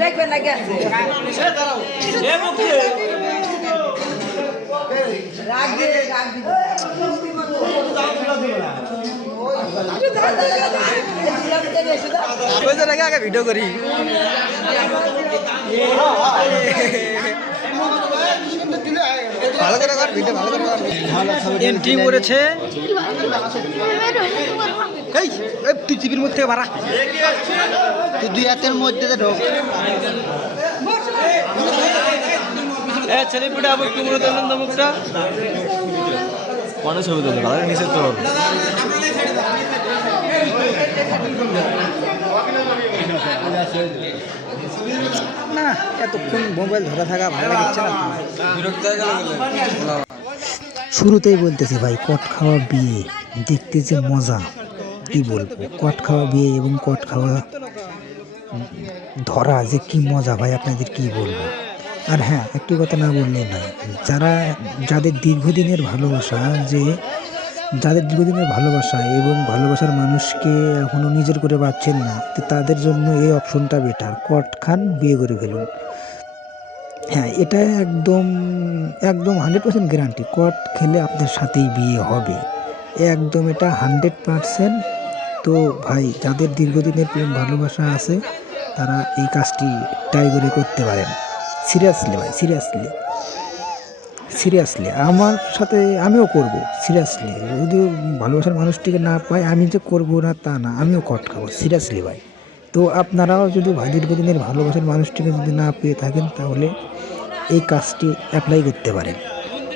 দেখবেন না গেছে আগে ভিডিও করি ভালো করে ভিডিও ভালো করে এন্ট্রি করেছে তুই চিপির মধ্যে থেকে ভাড়া তুই 2 হাতের মধ্যে ঢোক ছেলে পিঠে আবার কুমড়ো দেন মুখটা মানুষ ছবি তুলতে ভালো নিচে তো না এতক্ষণ মোবাইল ধরা থাকা ভালো লাগছে না বিরক্ত হয়ে গেল শুরুতেই বলতেছি ভাই কট খাওয়া বিয়ে দেখতে যে মজা কি বলবো কট খাওয়া বিয়ে এবং কট খাওয়া ধরা যে কি মজা ভাই আপনাদের কি বলবো আর হ্যাঁ একটি কথা না বললেই নয় যাদের দীর্ঘদিনের ভালোবাসা এবং ভালোবাসার মানুষকে এখনো নিজের করে পাচ্ছেন না তো তাদের জন্য এই অপশনটা বেটার কট খান বিয়ে করে ফেলুন হ্যাঁ এটা একদম 100% গ্যারান্টি কট খেলে আপনার সাথেই বিয়ে হবে একদম এটা 100%। তো ভাই যাদের দীর্ঘদিনের প্রেম ভালোবাসা আছে তারা এই কাজটি ট্রাই করে করতে পারেন সিরিয়াসলি ভাই সিরিয়াসলি আমার সাথে আমিও করব সিরিয়াসলি যদি ভালোবাসার মানুষটিকে না পাই আমি যে করবো না তা না আমিও কট খাবো সিরিয়াসলি ভাই। তো আপনারাও যদি দীর্ঘদিনের ভালোবাসার মানুষটিকে যদি না পেয়ে থাকেন তাহলে এই কাজটি অ্যাপ্লাই করতে পারেন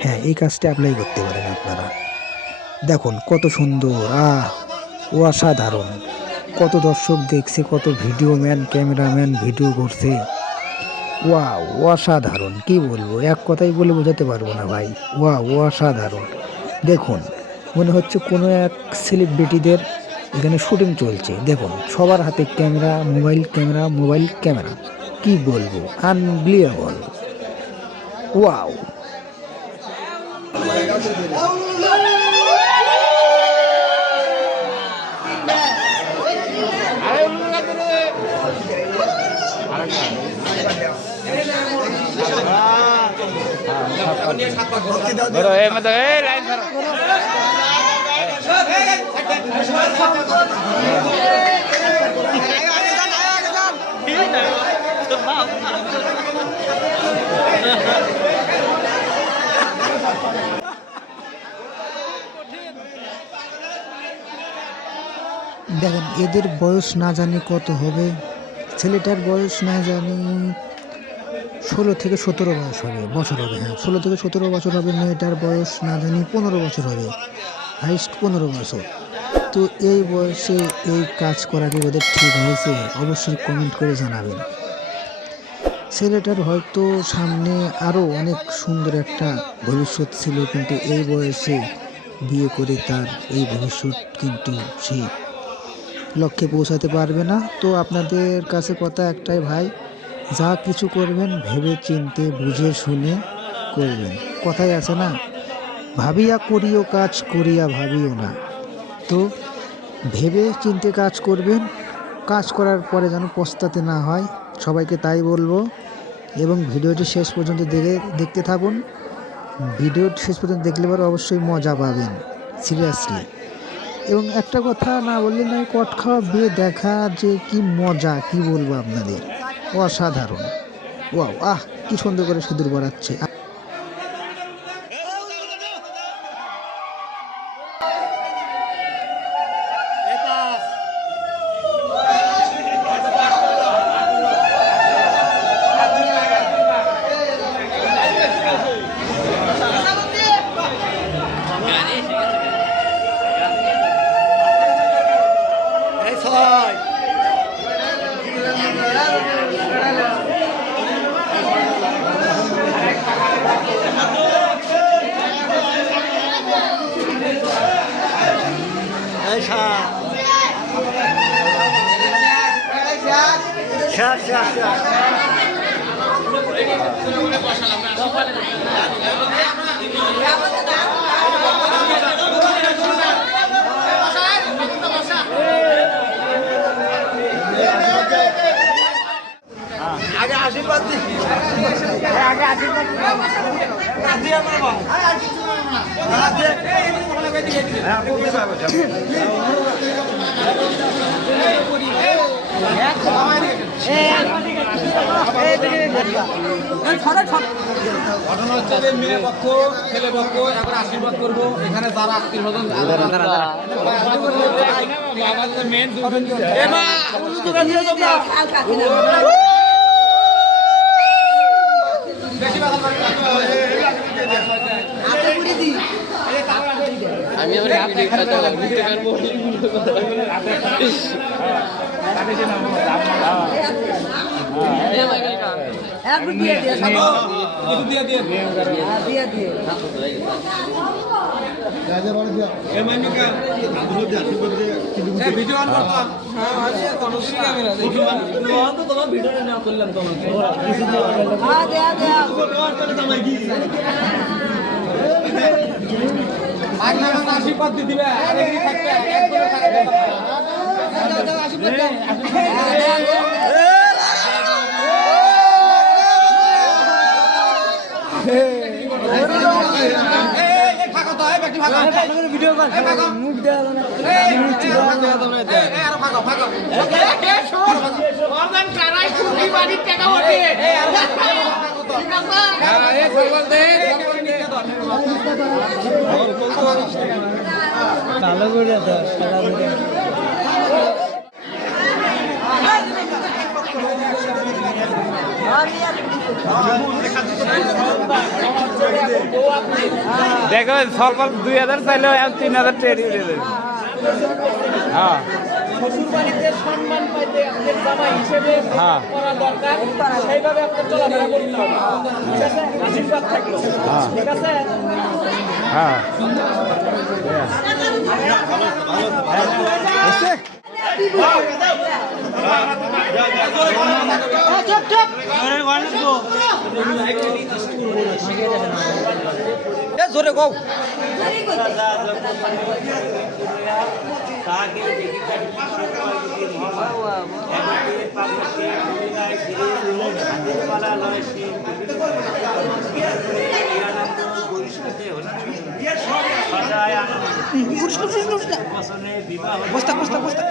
হ্যাঁ এই কাজটি অ্যাপ্লাই করতে পারেন আপনারা দেখুন কত সুন্দর অসাধারণ কত দর্শক দেখছে কত ক্যামেরাম্যান ভিডিও করছে ওয়াও অসাধারণ কি বলবো এক কথাই বলে বোঝাতে পারবো না ভাই অসাধারণ দেখুন মনে হচ্ছে কোনো এক সেলিব্রিটিদের এখানে শুটিং চলছে দেখুন সবার হাতে মোবাইল ক্যামেরা কি বলবো আনবিলিভেবল ওয়াও দেখেন এদের বয়স না জানি কত হবে ছেলেটার বয়স না জানি 16 থেকে 17 বছর হবে হ্যাঁ 16 থেকে 17 বছর হবে মেয়েটার বয়স না জানি 15 বছর হবে হাইস্ট 15 বছর। তো এই বয়সে এই কাজ করা কি ওদের ঠিক হয়েছে অবশ্যই কমেন্ট করে জানাবেন। ছেলেটার হয়তো সামনে আরও অনেক সুন্দর একটা ভবিষ্যৎ ছিল কিন্তু এই বয়সে বিয়ে করে তার এই ভবিষ্যৎ কিন্তু সে লক্ষ্যে পৌঁছাতে পারবে না। তো আপনাদের কাছে কথা একটাই ভাই যা কিছু করবেন ভেবে চিন্তে বুঝে শুনে করবেন কথাই আছে না ভাবিয়া করিও কাজ করিয়া ভাবিও না। তো ভেবে চিন্তে কাজ করবেন কাজ করার পরে যেন পস্তাতে না হয় সবাইকে তাই বলবো। এবং ভিডিওটি শেষ পর্যন্ত দেখতে থাকুন ভিডিওটি শেষ পর্যন্ত দেখলে পরে অবশ্যই মজা পাবেন সিরিয়াসলি। এবং একটা কথা না বললে নয় কট খাওয়া বিয়ে দেখা যে কি মজা কি বলবো আপনাদের অসাধারণ ওয়াও, কি সুন্দর করে সিঁদুর পরাচ্ছে। আগে আশীর্বাদ দি, আগে আশীর্বাদ দি আমার বাবা। ঘটনা হচ্ছে যে মেয়ে পক্ষ ছেলে পক্ষ এখন আশীর্বাদ করবো এখানে যারা আত্মীয় স্বজন আমি আমার বুঝতে পারবো ভিডিও অন করতাম আশীর্বাদ দিয়ে দিবে ভিডিও মুখ দেওয়া কালো করে দেখো সকাল 2000 চাইলেও 3000 ট্রেড দিয়ে দেবে। হ্যাঁ শ্বশুরবাড়িতে সম্মান পাইতে আপনাদের জামাই হিসেবে হ্যাঁ করা দরকার, সেইভাবে আপনার চলাফেরা করতে হবে। ঠিক আছে, আশীর্বাদ থাকলো। ঠিক আছে, হ্যাঁ জোরে কও। বস্তা বস্তা বস্তা